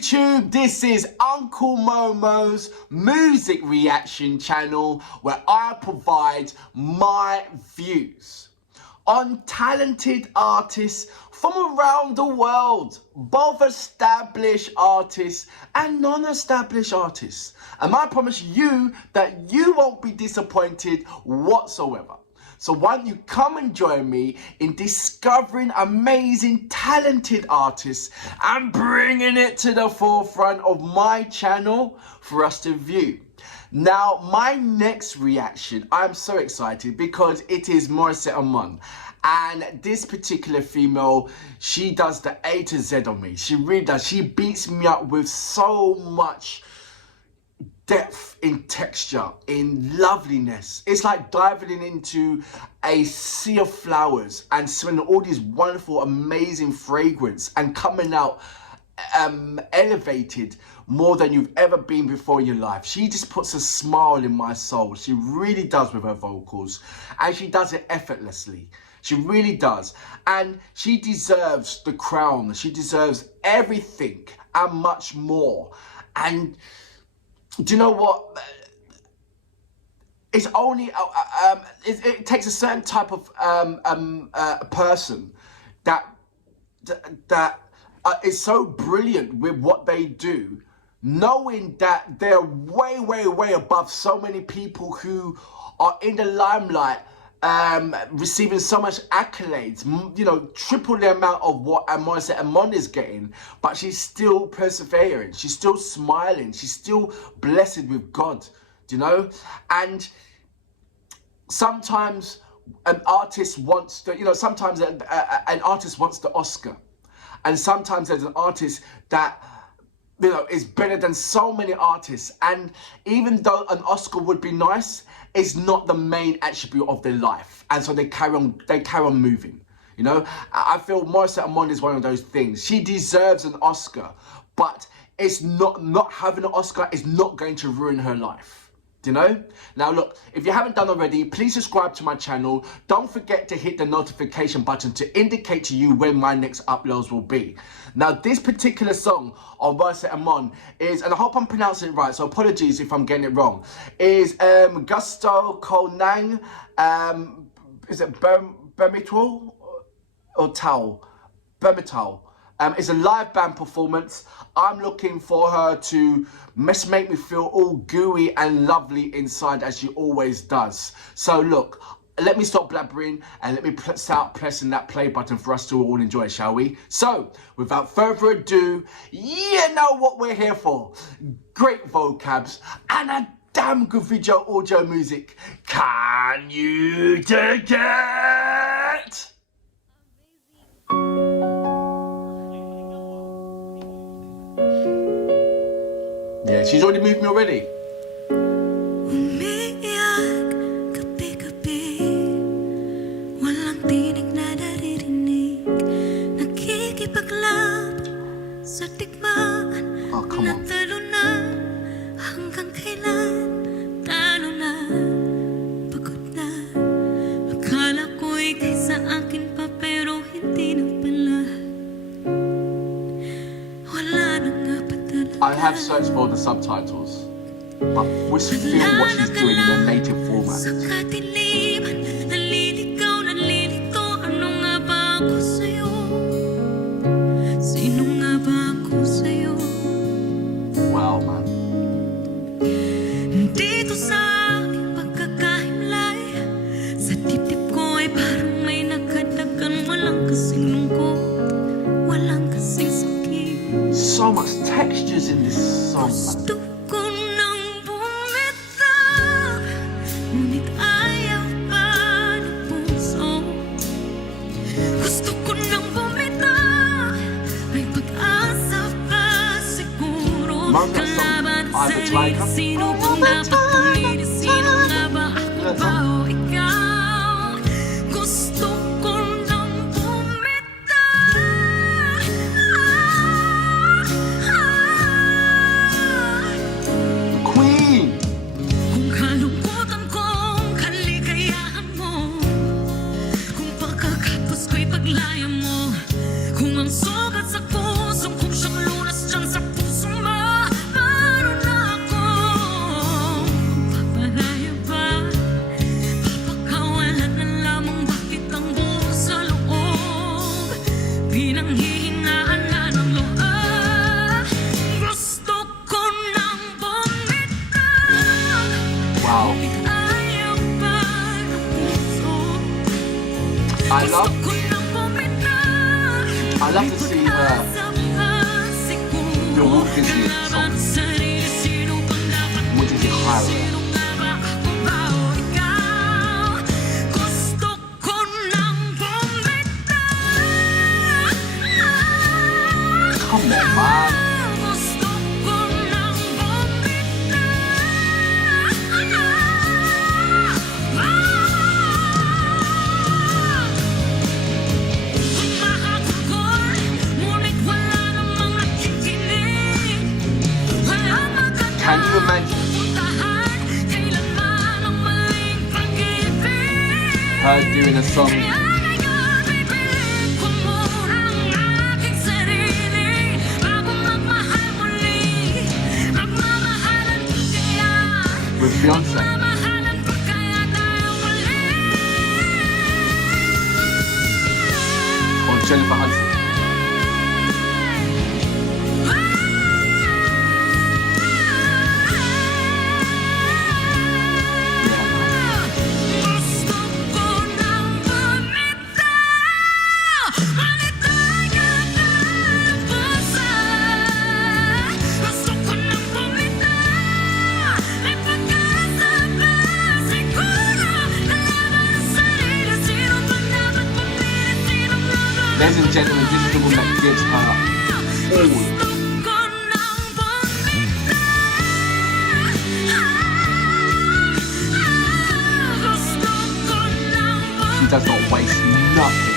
YouTube, this is Uncle Momo's music reaction channel where I provide my views on talented artists from around the world, both established artists and non-established artists. And I promise you that you won't be disappointed whatsoever. So why don't you come and join me in discovering amazing, talented artists and bringing it to the forefront of my channel for us to view. Now, my next reaction, I'm so excited because it is Morissette. And this particular female, she does the A to Z on me. She really does. She beats me up with so much depth in texture, in loveliness. It's like diving into a sea of flowers and smelling all these wonderful, amazing fragrance and coming out elevated more than you've ever been before in your life. She just puts a smile in my soul. She really does with her vocals, and she does it effortlessly. She really does. And she deserves the crown. She deserves everything and much more. And do you know what? It's only it takes a certain type of person that is so brilliant with what they do, knowing that they're way above so many people who are in the limelight, receiving so much accolades, you know, triple the amount of what Morissette is getting, but she's still persevering, she's still smiling, she's still blessed with God, you know. And sometimes an artist wants the, you know, sometimes an artist wants the Oscar, and sometimes there's an artist that, you know, is better than so many artists, and even though an Oscar would be nice, it's not the main attribute of their life, and so they carry on moving. You know, I feel Morissette is one of those things. She deserves an Oscar, but it's not having an Oscar is not going to ruin her life. Do you know? Now look, if you haven't done already, please subscribe to my channel. Don't forget to hit the notification button to indicate to you when my next uploads will be. Now this particular song on Morissette is, and I hope I'm pronouncing it right, so apologies if I'm getting it wrong, is Ko Nang is it Bumitaw or Tao? Bumitaw. It's a live band performance. I'm looking for her to make me feel all gooey and lovely inside, as she always does. So look, let me stop blabbering and let me start pressing that play button for us to all enjoy, shall we? So, without further ado, you know what we're here for. Great vocabs and a damn good video audio music. Can you dig it? Yeah, she's already moved me already. Umiiyak gabi-gabi, walang tinig na naririnig, nakikipaglab sa digmaan, natalunan hanggang kailan, talo na, pagod na, akala ko'y kaysa akin pa pero hindi na pala, wala na nga pa talaga. I have searched for the subtitles, but we feel what she's doing in her native format. Wow, man. Dito sa aking pagkakahimlay, sa dibdib ko ay parang may nakadagan, walang kasing lungkot, walang kasing sakit. So much textures in this song. Gusto ko nang bumitaw, ngunit ayaw pa ng puso. Gusto ko nang bumitaw, may pag-asa pa siguro. Kalaban sa'yo, sino bang dapat pumili? Sino nga ba ako ba o ikaw? Gusto ko nang bumitaw. Queen! Kung kalungkutan kong kaligayahan mo, kung pagkakapos ko'y paglaya mo, kung ang sugat sa pusong kung siyang lunas dyan sa puso Wow. I love to see her do Walt Disney song, which is Higher. Come on, man. Can you imagine her doing a song with Beyonce? Or Jennifer Hudson? Ladies and gentlemen, this is the woman that gives her all. She does not waste nothing.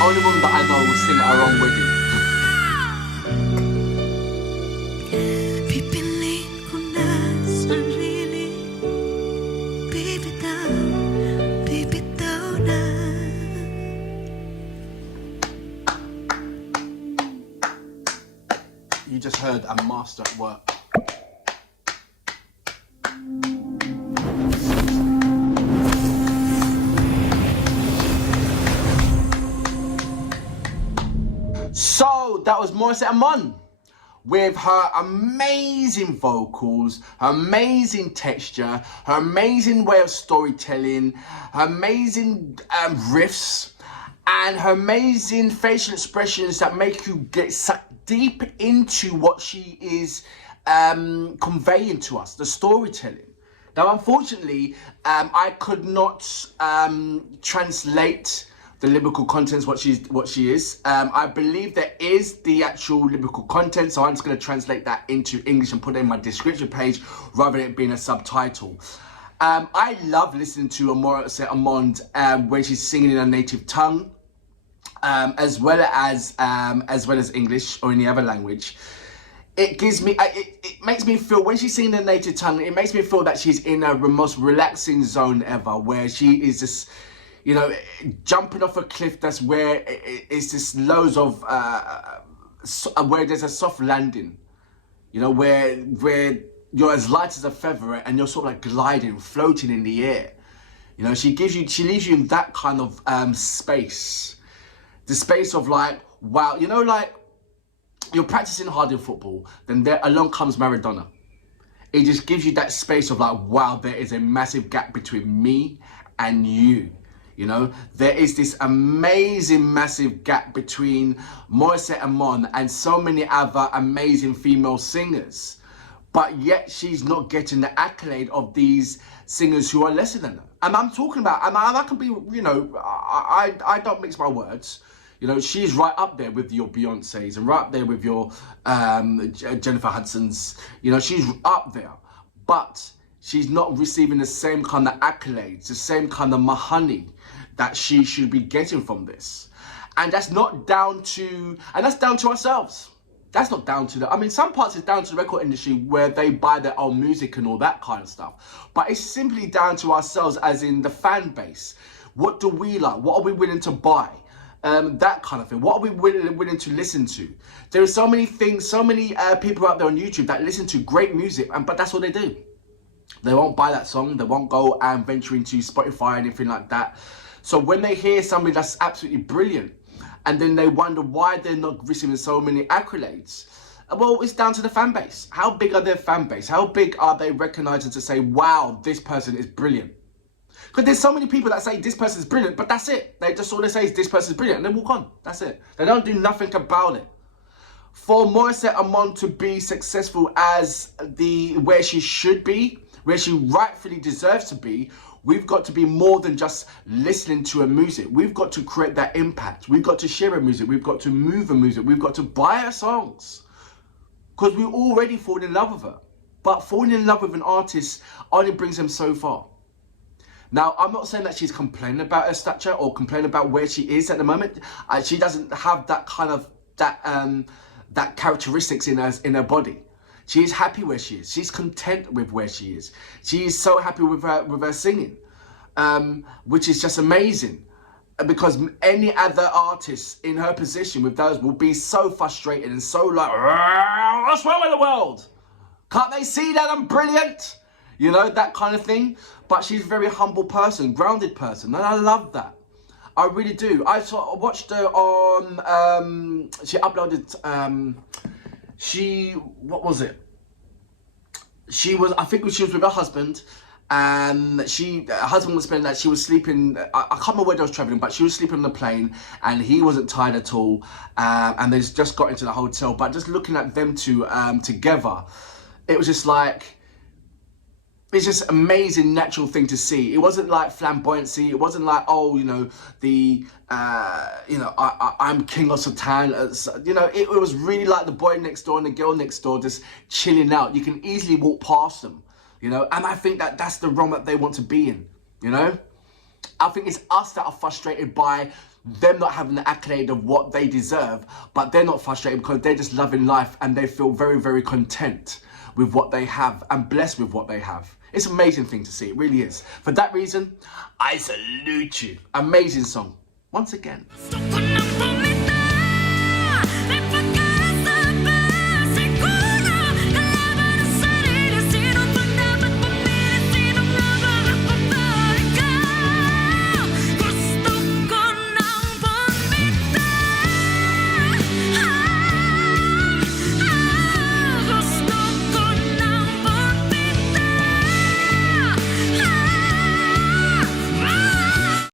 Only woman that I know will sing at her own wedding. You just heard a master at work. So that was Morissette with her amazing vocals, her amazing texture, her amazing way of storytelling, her amazing riffs, and her amazing facial expressions that make you get sucked deep into what she is conveying to us, the storytelling. Now, unfortunately, I could not translate the lyrical contents, what she is. I believe there is the actual lyrical content, so I'm just going to translate that into English and put it in my description page rather than it being a subtitle. I love listening to Morissette when she's singing in her native tongue, as well as English or any other language. It gives me, it makes me feel, when she's singing in her native tongue, it makes me feel that she's in a most relaxing zone ever, where she is just, you know, jumping off a cliff. That's where it's just loads of where there's a soft landing, you know, where you're as light as a feather and you're sort of like gliding, floating in the air. You know, she leaves you in that kind of space, the space of like, wow, you know, like you're practicing hard in football, then there along comes Maradona. It just gives you that space of like, wow, there is a massive gap between me and you. You know, there is this amazing, massive gap between Morissette and so many other amazing female singers. But yet she's not getting the accolade of these singers who are lesser than her. And I'm talking about, and I can be, you know, I don't mix my words. You know, she's right up there with your Beyoncés and right up there with your Jennifer Hudson's. You know, she's up there. But she's not receiving the same kind of accolades, the same kind of money that she should be getting from this. And that's not down to, and that's down to ourselves. That's not down to the, I mean, some parts is down to the record industry where they buy their own music and all that kind of stuff. But it's simply down to ourselves, as in the fan base. What do we like? What are we willing to buy? That kind of thing. What are we willing to listen to? There are so many things, so many people out there on YouTube that listen to great music, but that's all they do. They won't buy that song. They won't go and venture into Spotify or anything like that. So when they hear somebody that's absolutely brilliant, and then they wonder why they're not receiving so many accolades, well, it's down to the fan base. How big are their fan base? How big are they recognizing to say, wow, this person is brilliant? Because there's so many people that say this person's brilliant, but that's it. They just all they say is this person's brilliant, and then walk on. That's it. They don't do nothing about it. For Morissette Amon to be successful as where she should be, where she rightfully deserves to be, we've got to be more than just listening to her music. We've got to create that impact. We've got to share her music. We've got to move her music. We've got to buy her songs. Because we already fall in love with her. But falling in love with an artist only brings them so far. Now, I'm not saying that she's complaining about her stature or complaining about where she is at the moment. She doesn't have that kind of, that characteristics in her body. She is happy where she is. She's content with where she is. She is so happy with her singing, which is just amazing. Because any other artist in her position with those will be so frustrated and so like, what's wrong with the world? Can't they see that I'm brilliant? You know, that kind of thing. But she's a very humble person, grounded person, and I love that. I really do. I watched her on, she uploaded, what was it? I think she was with her husband, and her husband was saying that she was sleeping, I can't remember where they was traveling, but she was sleeping on the plane, and he wasn't tired at all, and they just got into the hotel. But just looking at them two together, it was just like, it's just amazing natural thing to see. It wasn't like flamboyancy. It wasn't like, oh, you know, I'm king of Satan. You know, it was really like the boy next door and the girl next door just chilling out. You can easily walk past them, you know. And I think that that's the realm that they want to be in, you know. I think it's us that are frustrated by them not having the accolade of what they deserve, but they're not frustrated because they're just loving life and they feel very, very content with what they have and blessed with what they have. It's an amazing thing to see, it really is. For that reason, I salute you. Amazing song, once again. Ko Nang Bumitaw.